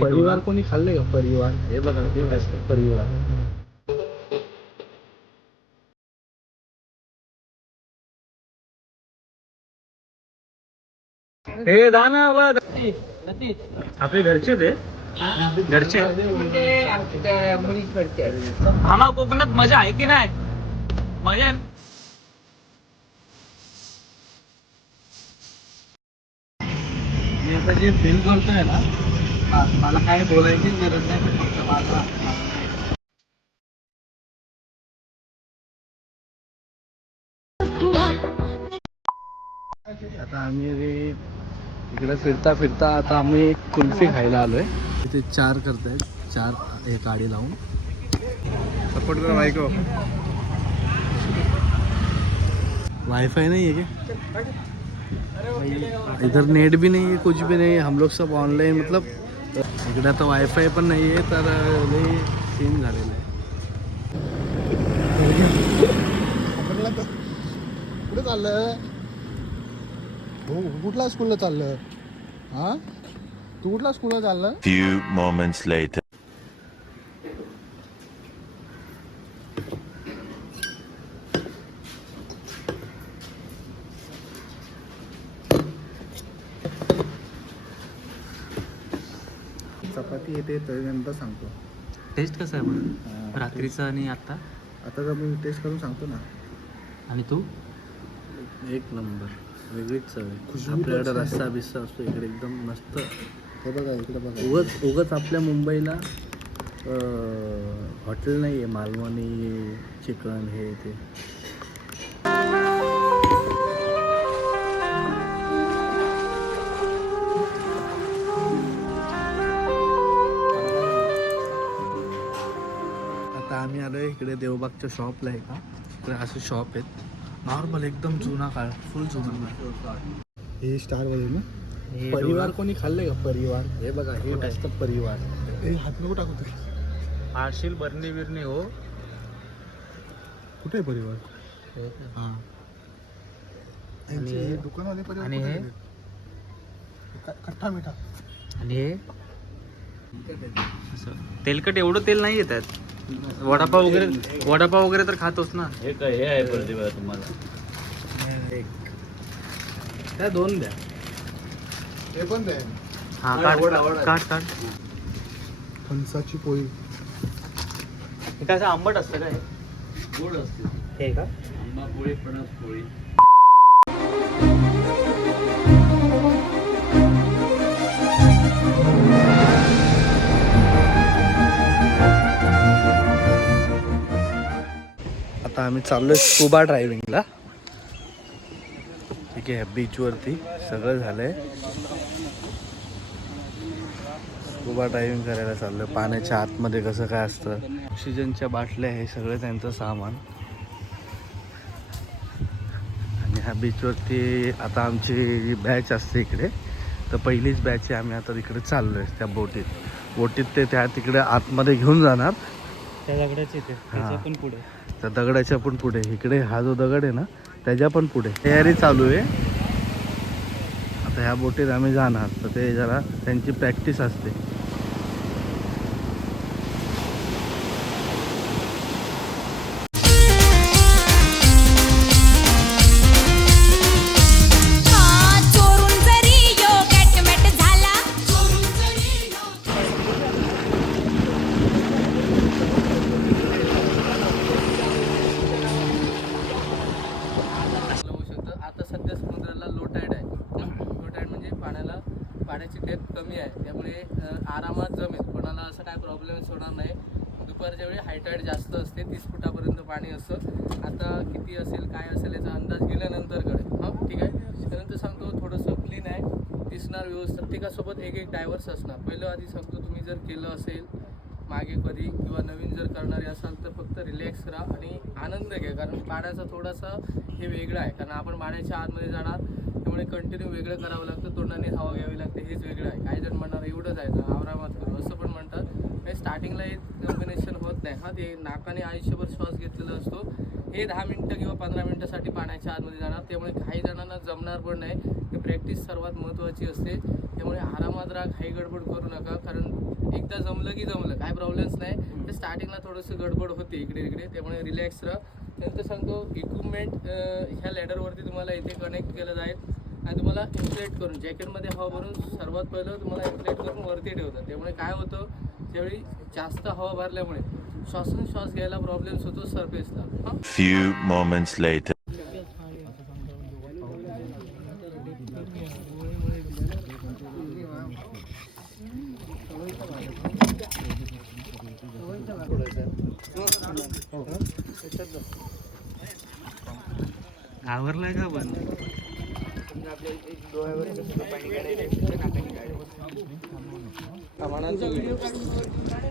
परिवार कोणी खाल्ले का? परिवार. हे बघा ते असतं परिवार. हे दाना आपले घरचे ते? घरचे? आम्हा कोकणात मजा आहे की नाही? मजा आहे. मी आता जे फील करतोय ना आता आम्ही रे- इकडे फिरता फिरता आता आम्ही कुल्फी खायला आलोय. इथे चार करतायत. चार हे गाडी लावून. सपोर्ट करा बायको. वाईफाई नहीं है क्या इधर नेट भी नहीं है, कुछ भी नहीं है. हम लोग सब ऑनलाइन मतलब इकडे आता वायफाय पण नाही आहे तर लई सीन झालेलं आहे. कुठे चाललं? हो कुठल्या स्कूलला चाललं? हा? तू कुठल्या स्कूलला चाललं? Few moments later. चपाती येते तळल्यानंतर सांगतो. टेस्ट कसं आहे पण रात्रीचं आणि आता आता जर मी टेस्ट करून सांगतो ना. आणि तू? एक नंबर. वेगळीच चव आहे. खुशबू आपल्याकडे तर रस्सा बिस्सा असतो इकडे एकदम मस्त. हे बघा इकडे बघा. उगच उगच आपल्या मुंबईला हॉटेल नाही आहे मालवणी चिकन हे ते. आलो इकडे देवबागच्या शॉपला आहे का? इकडे असे शॉप आहेत. नॉर्मल एकदम जुना काळ फुल जुना काळ. हे स्टार वाले ना? परिवार कोणी खाल्ले का? परिवार. हे बघा हे असतं परिवार? हे हात नको टाकू ते आरशील बरणी बिरणी हो. कुठे आहे परिवार? हां आणि- हे दुकानवाले परिवार आणि हे? कट्टा मिठा. आणि हे? असं. तेलकट एवढं तेल नाही येतात वडापाव वगैरे वडापाव वगैरे तर खातोस ना? हे काय हे आहे प्रतिभा तुम्हाला. एक. त्या दोन द्या. हे पण द्या. हा काढ काढ. फणसाची पोळी. हे काय असं आंबट असतं काय? गोड असते. हे का? आंबा पोळी फणस पोळी. आता चाललोय स्कुबा ड्रायव्हिंगला. ठीक आहे बीचवरती सगळं झालंय. स्कुबा ड्रायव्हिंग करायला चाललोय. पाण्याच्या आतमध्ये कसं काय असतं. ऑक्सिजनच्या बाटल्या हे सगळं त्यांचं सामान. आणि ह्या बीचवरती आता आमची बॅच असते इकडे. तर पहिलीच बॅच आहे आम्ही आता तिकडे चाललोय त्या बोटीत. बोटीत ते त्या तिकडे आतमध्ये घेऊन जाणार. त्या दगडाच येते त्याच्या पण पुढे. त्या दगडाच्या पण पुढे. इकडे हा जो दगड आहे ना त्याच्या पण पुढे. तयारी चालू आहे. आता ह्या बोटीत आम्ही जाणार. तर ते जरा त्यांची प्रॅक्टिस असते. पाण्याची डेप्थ कमी आहे. त्यामुळे आरामात जमेल. कोणाला असं काय प्रॉब्लेम्स होणार नाही. दुपारच्या वेळी हायटाईड जास्त असते. तीस फुटापर्यंत पाणी असतं. आता किती असेल काय असेल याचा अंदाज गेल्यानंतर कळेल हां? ठीक आहे? त्यानंतर सांगतो थोडंसं क्लीन आहे. दिसणार व्यवस्थित. प्रत्येकासोबत एक एक डायव्हर्स असणार. पहिलं आधी सांगतो तुम्ही जर केलं असेल मागे कधी किंवा नवीन जर करणारे असाल तर फक्त रिलॅक्स राहा आणि आनंद घ्या. कारण पाण्याचा थोडासा हे वेगळं आहे. कारण आपण पाण्याच्या आतमध्ये जाणार त्यामुळे कंटिन्यू वेगळं करावं लागतं तोंडाने हवा घ्यावी लागते हेच वेगळं आहे. काही जण म्हणणार एवढंच आहे. ना आरामात करू असं पण म्हणतात. काही स्टार्टिंगला हे कॉम्बिनेशन होत नाही. हा ते नाकाने आयुष्यभर श्वास घेतलेला असतो. हे दहा मिनटं किंवा पंधरा मिनटासाठी पाण्याच्या आतमध्ये जाणार. त्यामुळे काही जणांना जमणार पण नाही. ही प्रॅक्टिस सर्वात महत्त्वाची असते. त्यामुळे आरामात राहा काही गडबड करू नका. कारण एकदा जमलं की जमलं. काय प्रॉब्लेम्स नाही. ते स्टार्टिंगला थोडंसं गडबड होते इकडे इकडे त्यामुळे रिलॅक्स राहा. त्यानंतर सांगतो इक्विपमेंट ह्या लॅडरवरती तुम्हाला इथे कनेक्ट केलं जाईल. आणि तुम्हाला इन्फ्लेट करून जॅकेटमध्ये हवा भरून सर्वात पहिलं तुम्हाला इन्फ्लेट करून वरती ठेवतात. त्यामुळे काय होतं त्यावेळी जास्त हवा भरल्यामुळे श्वासोच्छ्वास घ्यायला प्रॉब्लेम्स होतो सरफेसला फ्यू मोमेंट्स moments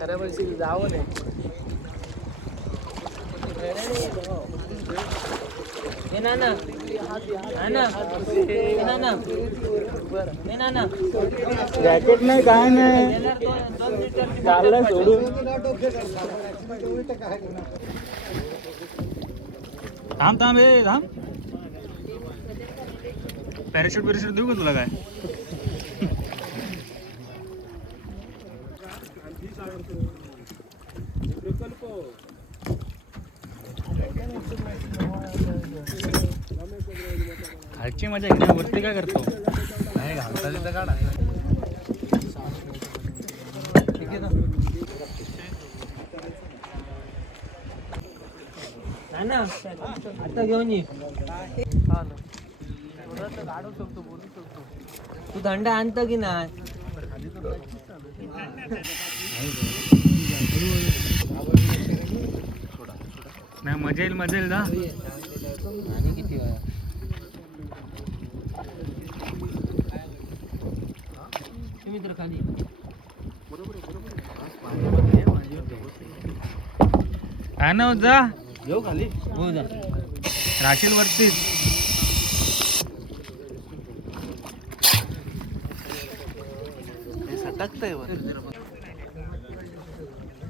खऱ्या पैसे जावं नाही जॅकेट नाही काय नाही. चाललंय सोडून. थांब थांब हे थांब. पॅराशूट पॅराशूट देऊ का तुला काय? खालची मजा इकडे वरती काय करतो? नाही घालता तिथं काढा. आता घेऊन ये. हा ना थोडंसं काढू शकतो बोलू शकतो तू थंड आणतो की नाही. नाही मजा येईल मजा येईल ना आणि किती वेळा तुम्ही तर खाली काय ना जा. येऊ खाली हो जा राशील वरतीच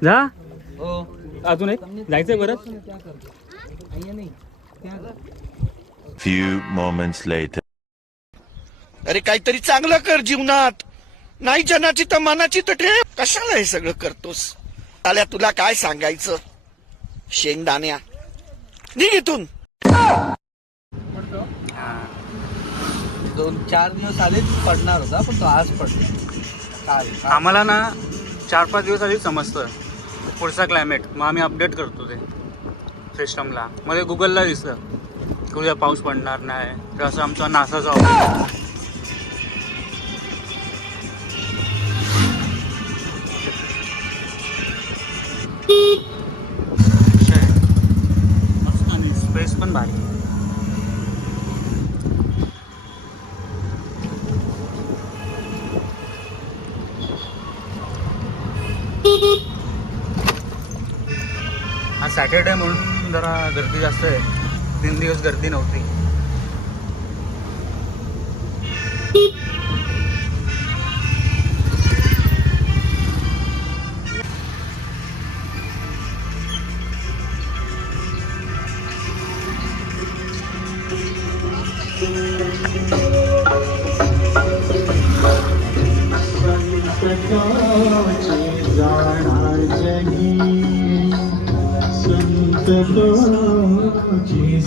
जा. हो अजून एक? जायचंय परत. अरे काहीतरी चांगलं कर जीवनात. नाही जनाची तर मनाची तर ठेव. कशाला हे सगळं करतोस? आल्या तुला काय सांगायचं? शेंगदाण्या. निघ इथून. दोन चार दिवस आलेच पडणार होता पण तो आज पडला. आम्हाला ना चार पाच दिवस आधी समजतं पुढचा क्लायमेट मग आम्ही अपडेट करतो ते सिस्टमला मध्ये गुगलला दिसतं की उद्या पाऊस पडणार नाही. तर असं आमचा नासाचा ऑफिस स्पेस पण भारी. सॅटर्डे म्हणून जरा गर्दी जास्त आहे. तीन दिवस गर्दी नव्हती.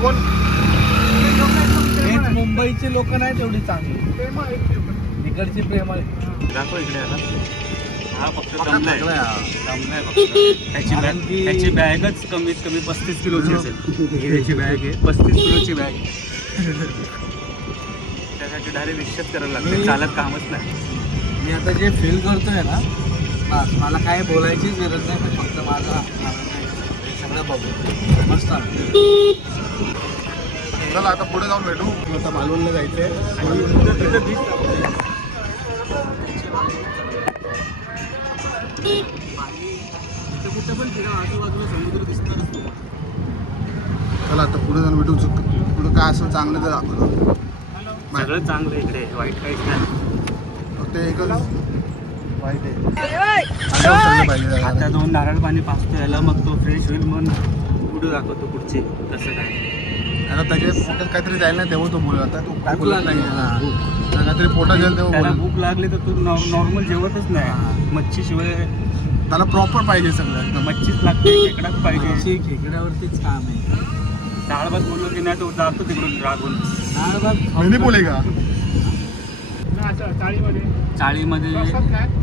कोण? हेच मुंबईची लोक नाही तेवढी चांगली. इकडची प्रेमळ दाखव इकडे आता हा फक्त दमलाय. दमलाय फक्त. त्याची बॅग त्याची बॅगच कमीत कमी पस्तीस किलोची असेल. ही त्याची बॅग आहे. पस्तीस किलोची बॅग आहे. त्यासाठी डायरेक्ट रिक्षाच करायला लागते. चालत कामच नाही. मी आता जे फील करतोय ना बस मला काय बोलायचीच गरज नाही. मी फक्त माझा आनंद आहे. सगळं बघू मस्त चला आता पुढे जाऊन भेटू. आता मालवणला जायचंय. चला आता पुढे जाऊन भेटू. पुढे काय असेल चांगलं तर दाखवतो. सगळं चांगलं आहे इकडे वाईट काहीच नाही फक्त एकच वाईट आहे आल्यावर चाललं पाहिजे. आता दोन नारळ पाणी पाचतो याला मग तो फ्रेश होईल मग पुढे दाखवतो पुढचे कसं काय. आता त्याच्या पोटात काहीतरी जायला नाही तेव्हा तो बोल आता तो काय बोलत नाही हा. काहीतरी पोटात जाईल तेव्हा भूक लागली तर तो नॉर्मल जेवतच नाही. मच्छी शिवाय त्याला प्रॉपर पाहिजे सगळं. मच्छीच लागते खेकडाच पाहिजे. खेकड्यावरतीच काम आहे. डाळ भात बोललो की नाही तो जातो तिकडून रागून. डाळ भात बोले का चाळीमध्ये.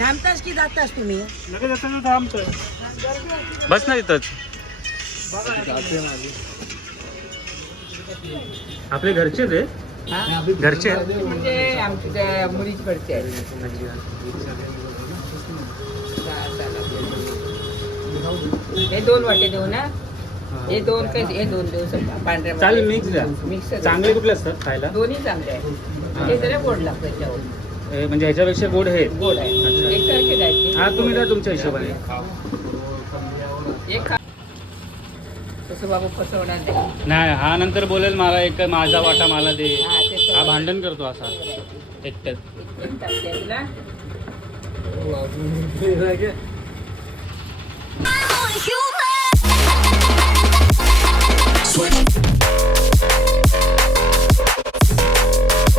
थांबतास की जातास तुम्ही? बस ना तिथंच आपले घरचेच आहे घरचे आहेत? म्हणजे मुलीकडचे आहे हे दोन वाटे देऊ ना. हे दोन काही हे दोन देऊ समजा पांढऱ्या चालेल मिक्स द्या. मिक्स चांगले कुठले असतात खायला? दोन्ही चांगले आहे हे. जरा गोड लागतं त्याच्यावर म्हणजे ह्याच्यापेक्षा गोड आहे गोड आहे हा तुम्ही द्या तुमच्या हिशोबाने. तसं नाही. हा नंतर बोलेल मला एक माझा वाटा मला दे. हा, भांडण करतो असा. एकट्यात